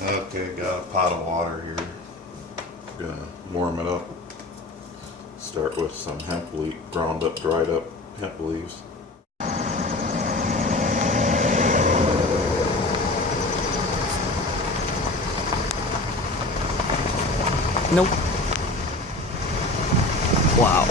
Okay, got a pot of water here. Gonna warm it up. Start with some hemp leaf, ground up, dried up hemp leaves. Nope. Wow.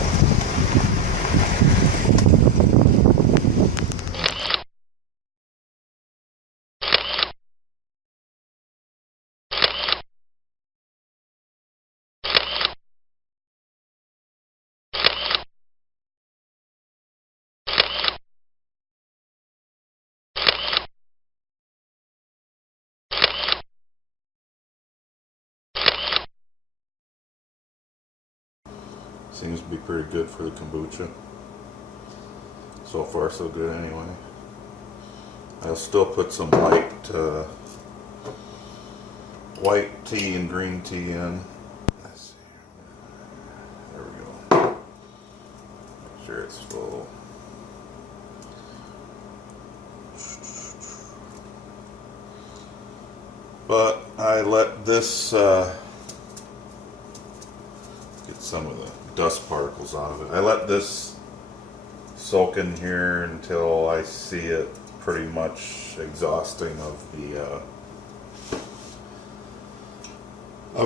Seems to be pretty good for the kombucha. So far, so good anyway. I'll still put some white tea and green tea in. Let's see. There we go. Make sure it's full. But I let this get some of the dust particles out of it. I let this soak in here until I see it pretty much exhausting of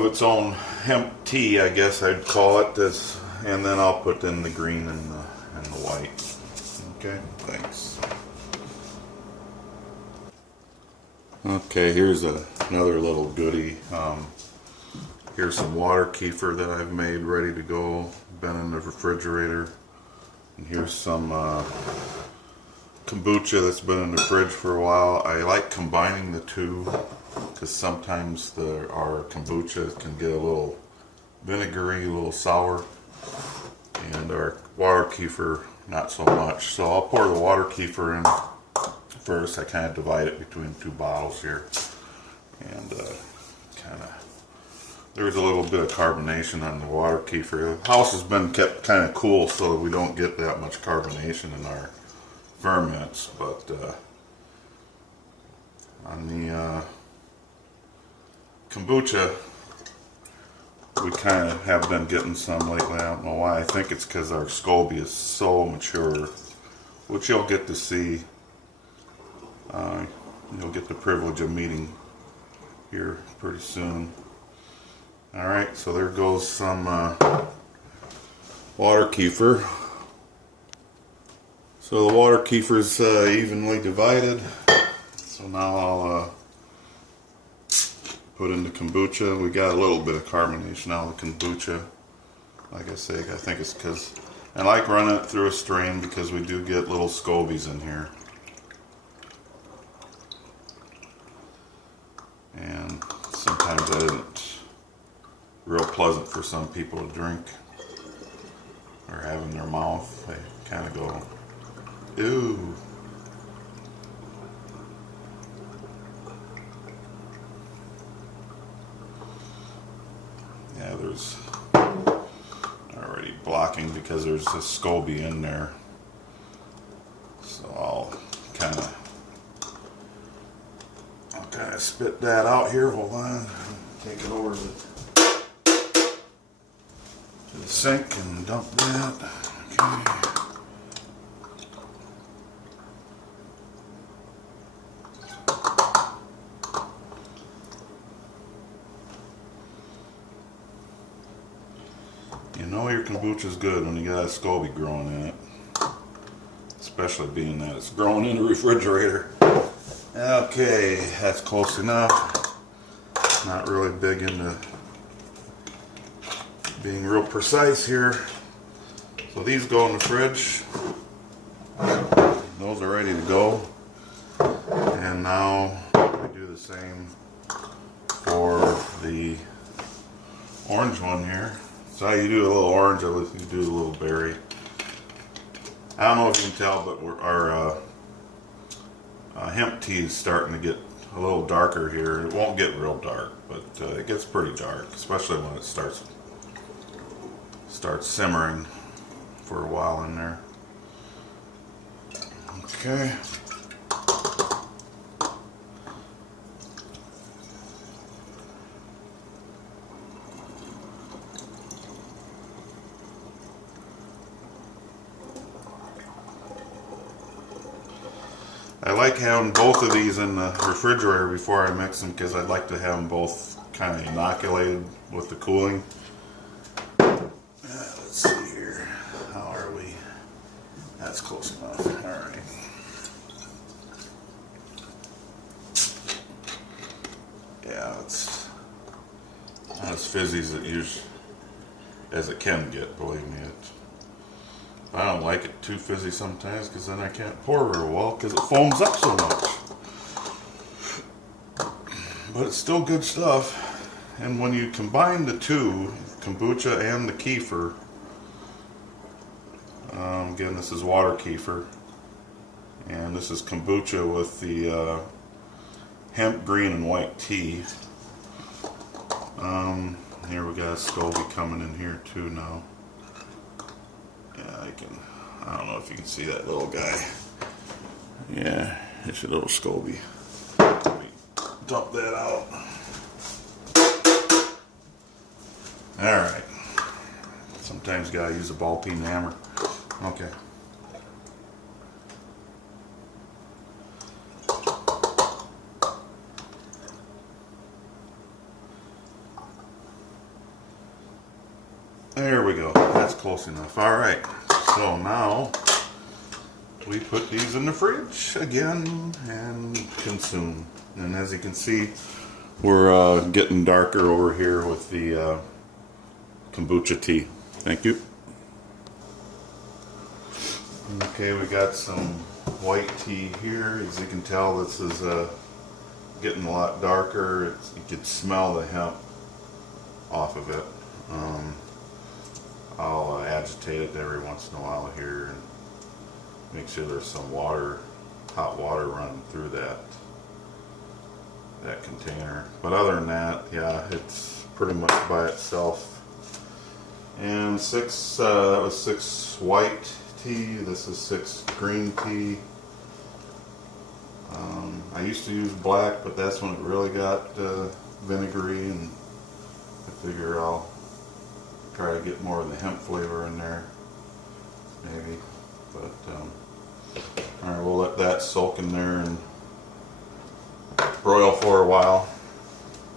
its own hemp tea, I guess I'd call it this, and then I'll put in the green and the white. Okay, thanks. Okay, here's another little goodie. Here's some water kefir that I've made ready to go, been in the refrigerator. And here's some kombucha that's been in the fridge for a while. I like combining the two because sometimes our kombucha can get a little vinegary, a little sour, and our water kefir not so much. So I'll pour the water kefir in first. I kind of divide it between two bottles here, and there's a little bit of carbonation on the water kefir. The house has been kept kind of cool so that we don't get that much carbonation in our ferments, but on the kombucha we kind of have been getting some lately. I don't know why. I think it's because our SCOBY is so mature, which you'll get to see. You'll get the privilege of meeting here pretty soon. Alright, so there goes some water kefir. So the water kefir is evenly divided. So now I'll put in the kombucha. We got a little bit of carbonation out of the kombucha. Like I say, I think it's because I like running it through a strain because we do get little scobies in here. And sometimes that isn't real pleasant for some people to drink or have in their mouth. They kind of go, ew. Yeah, there's already blocking because there's a SCOBY in there. So I'll kind of spit that out here. Hold on. Take it over to the sink and dump that. Okay. You know your kombucha is good when you got a SCOBY growing in it. Especially being that it's growing in the refrigerator. Okay, that's close enough. Not really big into being real precise here. So these go in the fridge. Those are ready to go. And now we do the same for the orange one here. So you do a little orange, you do a little berry. I don't know if you can tell, but our hemp tea is starting to get a little darker here. It won't get real dark, but it gets pretty dark, especially when it starts simmering for a while in there. Okay. like having both of these in the refrigerator before I mix them because I'd like to have them both kind of inoculated with the cooling. Let's see here. How are we? That's close enough. Alright. Yeah, it's not as fizzy as it can get, believe me. I don't like it too fizzy sometimes because then I can't pour very well because it foams up so much. But it's still good stuff. And when you combine the two, kombucha and the kefir, again, this is water kefir, and this is kombucha with the hemp green and white tea. Here we got a SCOBY coming in here too now. Yeah, I don't know if you can see that little guy. Yeah, it's a little SCOBY. Let me dump that out. Alright. Sometimes you gotta use a ball peen hammer. Okay. There we go. That's close enough. Alright. So now we put these in the fridge again and consume. And as you can see, we're getting darker over here with the kombucha tea. Thank you. Okay, we got some white tea here. As you can tell, this is getting a lot darker. You can smell the hemp off of it. I'll agitate it every once in a while here and make sure there's some water, hot water running through that container. But other than that, yeah, it's pretty much by itself. And that was 6 white tea. This is 6 green tea. I used to use black, but that's when it really got vinegary, and I figure I'll try to get more of the hemp flavor in there, maybe. But alright, we'll let that soak in there and broil for a while.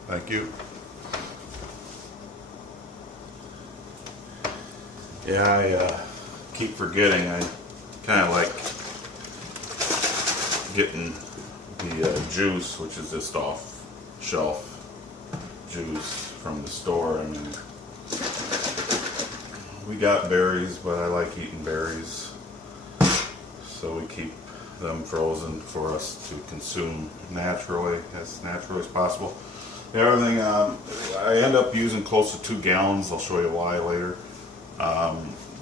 Thank you. Yeah, I keep forgetting. I kind of like getting the juice, which is just off shelf juice from the store. I mean, we got berries, but I like eating berries, so we keep them frozen for us to consume naturally, as naturally as possible. The other thing, I end up using close to 2 gallons. I'll show you why later.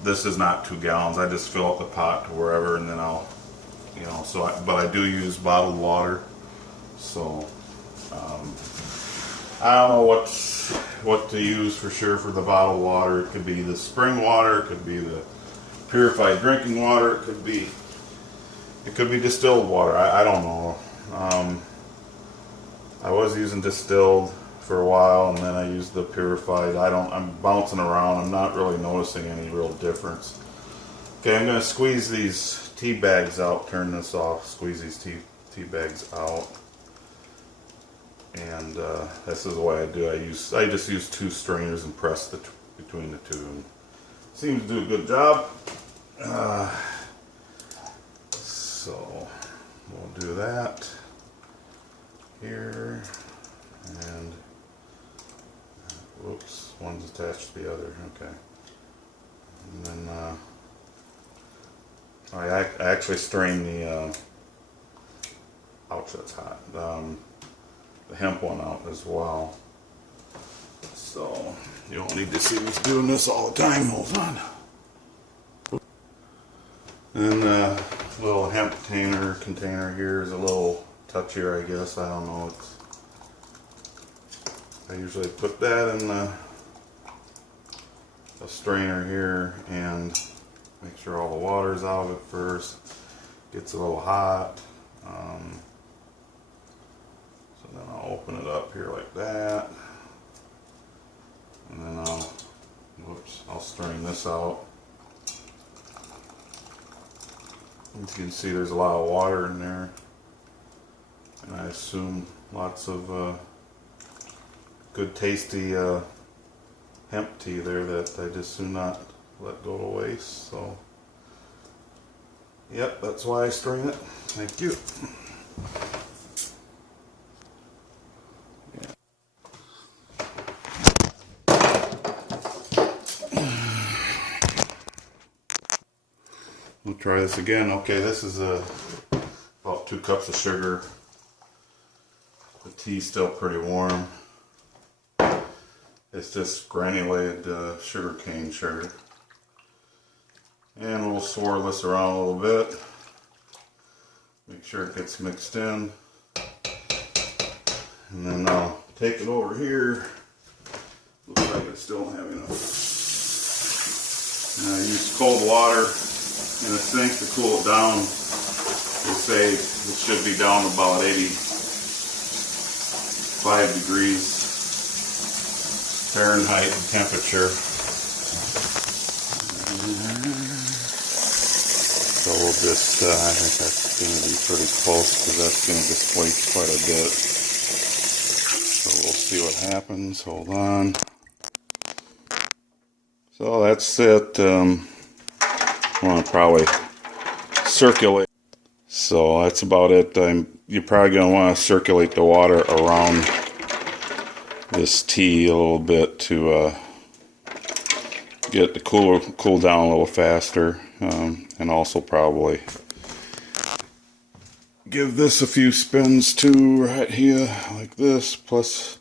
This is not 2 gallons. I just fill up the pot to wherever, and then I'll, but I do use bottled water. So I don't know what to use for sure for the bottled water. It could be the spring water, it could be the purified drinking water, it could be distilled water. I don't know. I was using distilled for a while, and then I used the purified. I'm bouncing around. I'm not really noticing any real difference. Okay, I'm going to squeeze these tea bags out, turn this off, squeeze these tea bags out. And this is the way I do. I just use 2 strainers and press between the two. And seems to do a good job. So we'll do that here, and whoops, one's attached to the other. Okay, and then I actually strain the ouch, that's hot. The hemp one out as well. So you don't need to see me doing this all the time. Hold on. And the little hemp container here is a little touchier, I guess. I don't know. I usually put that in the strainer here and make sure all the water's out of it first. Gets a little hot. So then I'll open it up here like that. And then I'll strain this out. As you can see, there's a lot of water in there. And I assume lots of good tasty hemp tea there that I just do not let go to waste. So, yep, that's why I strain it. Thank you. We'll try this again. Okay, this is about 2 cups of sugar. The tea's still pretty warm. It's just granulated sugar cane sugar. And we'll swirl this around a little bit. Make sure it gets mixed in. And then I'll take it over here. Looks like I still don't have enough. And I use cold water in a sink to cool it down. They say it should be down about 85 degrees Fahrenheit temperature. So we'll just, I think that's going to be pretty close because that's going to deflate quite a bit. So we'll see what happens. Hold on. So that's it. I want to probably circulate. So that's about it. You're probably going to want to circulate the water around this tea a little bit to get it to cool down a little faster, and also probably give this a few spins too right here like this. Plus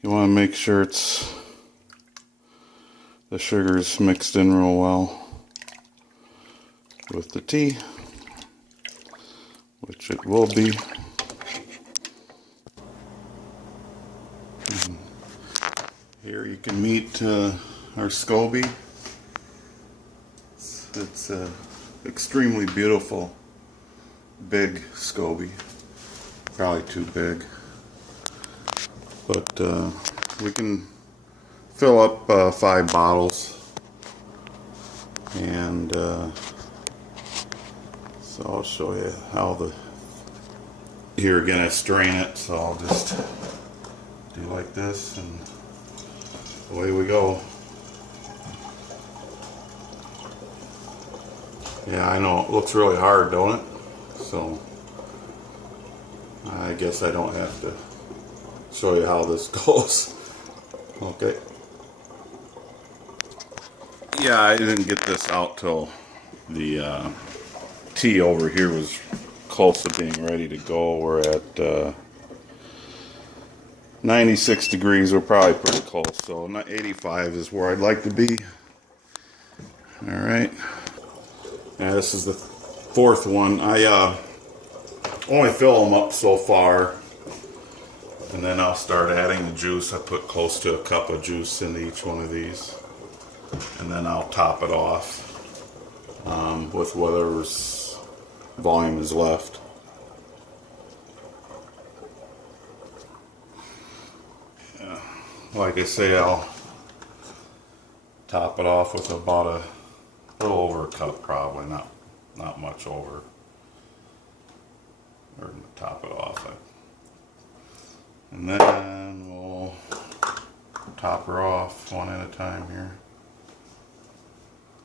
you want to make sure the sugar's mixed in real well with the tea, which it will be. Here you can meet our SCOBY. It's extremely beautiful, big SCOBY. Probably too big, but we can fill up 5 bottles, and so I'll show you how here again I strain it, so I'll just do like this and away we go. Yeah, I know it looks really hard, don't it? So I guess I don't have to show you how this goes. Okay. Yeah, I didn't get this out till the tea over here was close to being ready to go. We're at 96 degrees. We're probably pretty close. So 85 is where I'd like to be. Alright. Now this is the 4th one. I only fill them up so far, and then I'll start adding the juice. I put close to a cup of juice into each one of these, and then I'll top it off with whatever's volume is left. Yeah. Like I say, I'll top it off with about a little over a cup, probably not much over. Or top it off. And then we'll top her off one at a time here.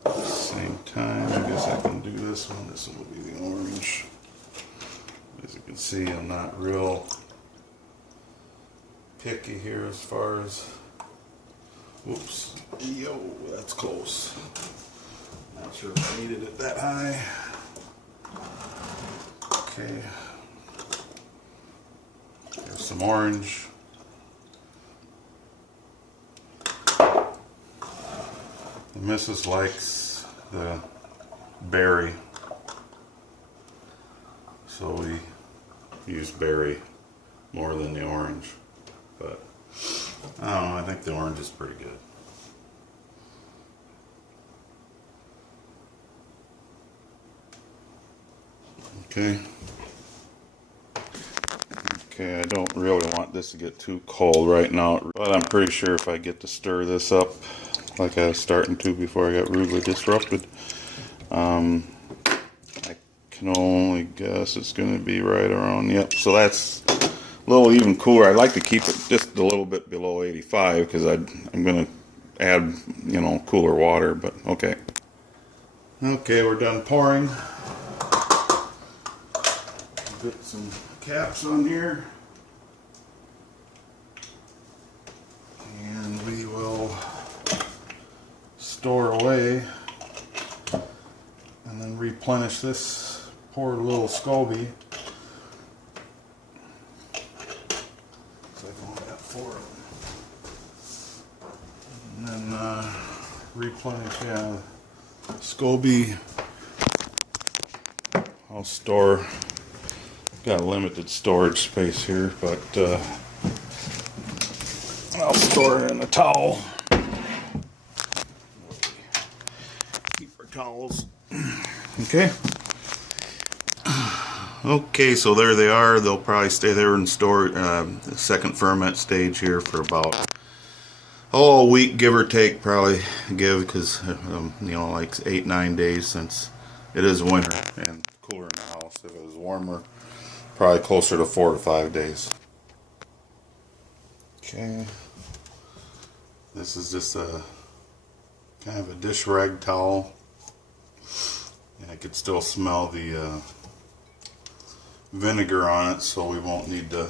At the same time, I guess I can do this one. This one will be the orange. As you can see, I'm not real picky here as far as, whoops, yo, that's close. Not sure if I needed it that high. Okay. There's some orange. The missus likes the berry, so we use berry more than the orange. But I don't know, I think the orange is pretty good. Okay. Okay, I don't really want this to get too cold right now, but I'm pretty sure if I get to stir this up like I was starting to before I got rudely disrupted, I can only guess it's going to be right around, yep, so that's a little even cooler. I like to keep it just a little bit below 85 because I'm going to add, you know, cooler water, but okay. Okay, we're done pouring. Put some caps on here. And we will store away and then replenish this poor little SCOBY. I've only got 4 of them. And then replenish, yeah, SCOBY. I'll store, got limited storage space here, but I'll store it in a towel. Keep our towels. Okay. Okay, so there they are. They'll probably stay there in store, the second ferment stage here for about a week, give or take. Probably give, because you know, like 8-9 days, since it is winter and cooler in the house. If it was warmer, probably closer to 4 to 5 days. Okay. This is just a kind of a dish rag towel. And I could still smell the vinegar on it, so we won't need to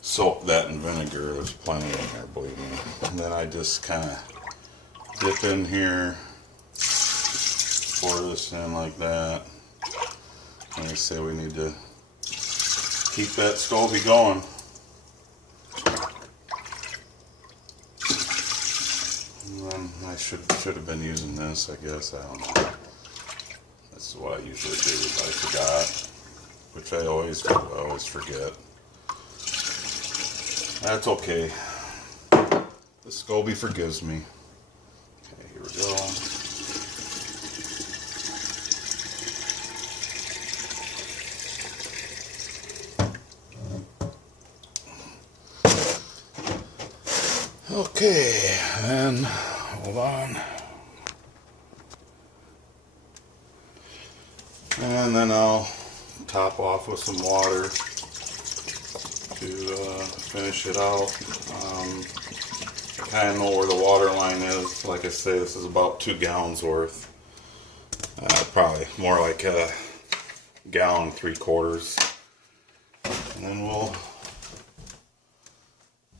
soak that in vinegar. There's plenty in there, believe me. And then I just kind of dip in here, pour this in like that. And I say we need to keep that SCOBY going. I should have been using this, I guess. I don't know. That's what I usually do. I forgot, which I always do. I always forget. That's okay. The SCOBY forgives me. Okay, here we go. Okay, and hold on. And then I'll top off with some water to finish it out. I kind of know where the water line is. Like I say, this is about 2 gallons worth. Probably more like a gallon 3/4. And then we'll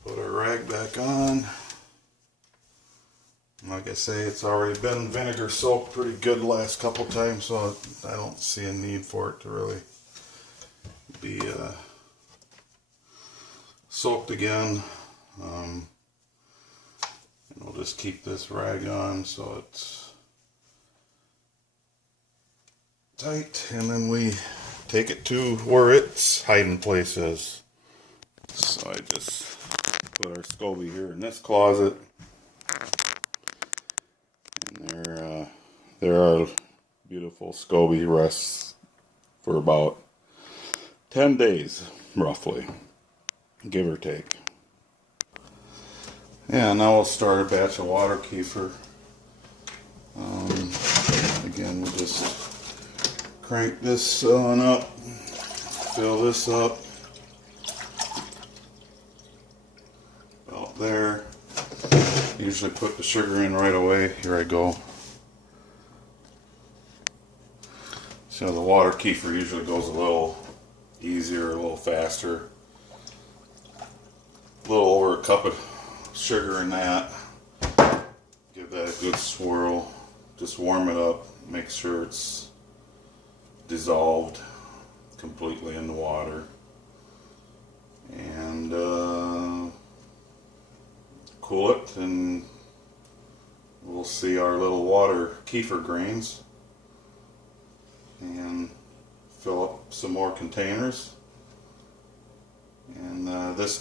put our rag back on. Like I say, it's already been vinegar soaked pretty good the last couple times, so I don't see a need for it to really be soaked again. And we'll just keep this rag on so it's tight, and then we take it to where its hiding place is. So I just put our SCOBY here in this closet. There are beautiful SCOBY rests for about 10 days, roughly, give or take. Yeah, now we'll start a batch of water kefir. Again, we'll just crank this on up, fill this up, about there. Usually put the sugar in right away. Here I go. So the water kefir usually goes a little easier, a little faster. A little over a cup of sugar in that. Give that a good swirl. Just warm it up. Make sure it's dissolved completely in the water. And cool it, and we'll see our little water kefir grains. And fill up some more containers. And this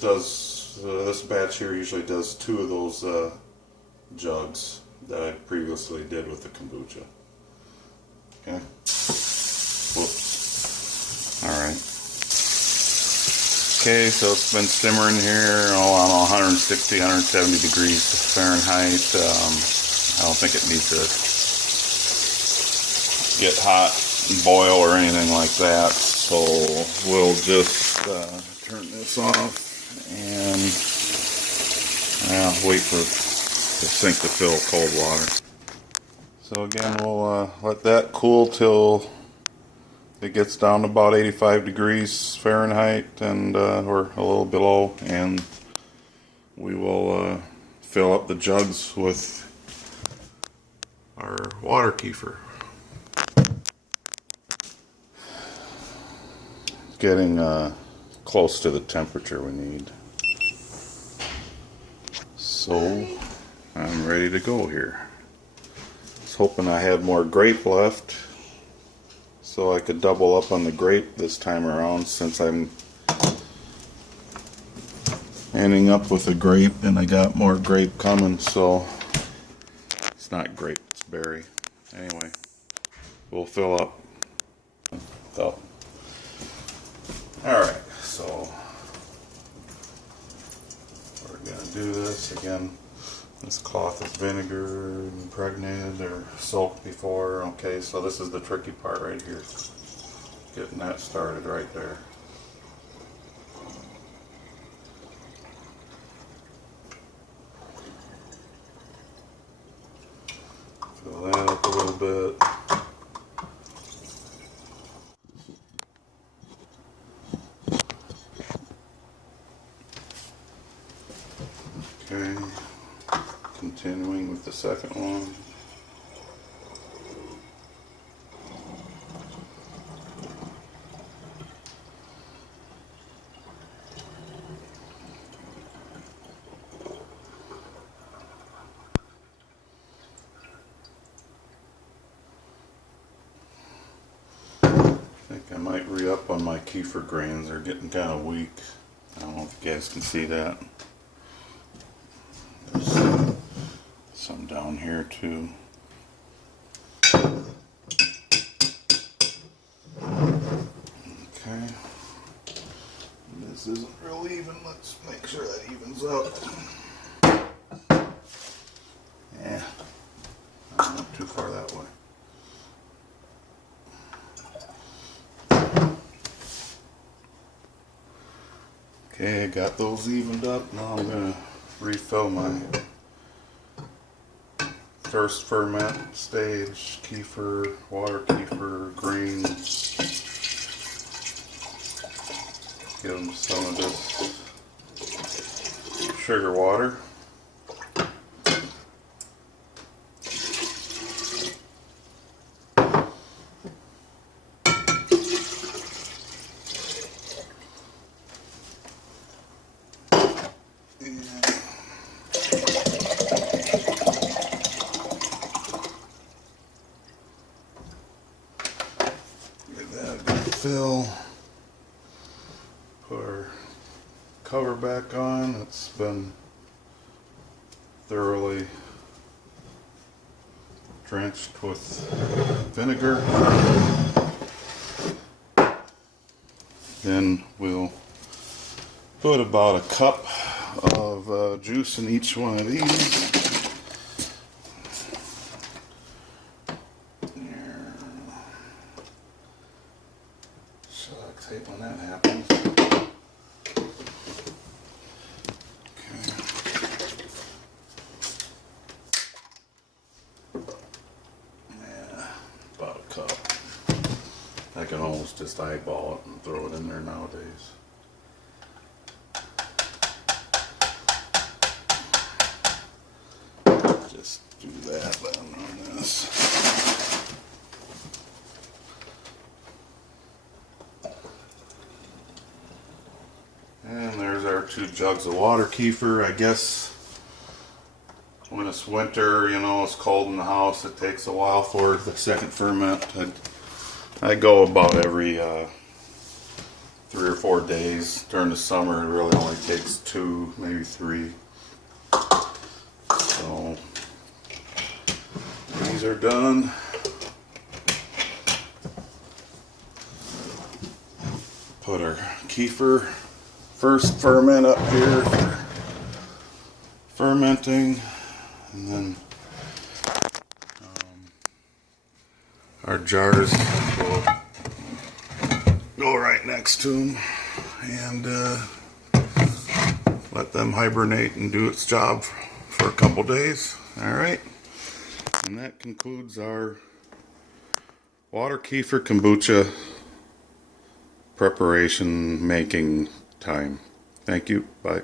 batch here usually does 2 of those jugs that I previously did with the kombucha. Okay. Whoops. All right. Okay, so it's been simmering here on 160, 170 degrees Fahrenheit. I don't think it needs to get hot and boil or anything like that. So we'll just turn this off and wait for the sink to fill with cold water. So again, we'll let that cool till it gets down to about 85 degrees Fahrenheit and or a little below, and we will fill up the jugs with our water kefir. Getting close to the temperature we need. So I'm ready to go here. I was hoping I had more grape left so I could double up on the grape this time around, since I'm ending up with a grape and I got more grape coming. So it's not grape, it's berry. Anyway, we'll fill up. So, alright, so we're going to do this again. This cloth is vinegar impregnated or soaked before. Okay, so this is the tricky part right here. Getting that started right there. Fill that up a little bit. Okay, continuing with the second one. I think I might re-up on my kefir grains. They're getting kind of weak. I don't know if you guys can see that. There's some down here too. Okay. This isn't real even. Let's make sure that evens up. Yeah. Not too far that way. Okay, I got those evened up. Now I'm going to refill my first ferment stage kefir, water kefir grains. Give them some of this sugar water. Give that a good fill. Put our cover back on. It's been thoroughly drenched with vinegar. Then we'll put about a cup of juice in each one of these. Shucks, hate when that happens. About a cup. I can almost just eyeball it and throw it in there nowadays. Just do that then on this. And there's our 2 jugs of water kefir. I guess when it's winter, you know, it's cold in the house, it takes a while for the second ferment. I go about every 3 or 4 days. During the summer, it really only takes 2, maybe 3. So these are done. Put our kefir first ferment up here for fermenting, and then Our jars will go right next to them and let them hibernate and do its job for a couple days. All right, and that concludes our water kefir kombucha preparation making time. Thank you. Bye.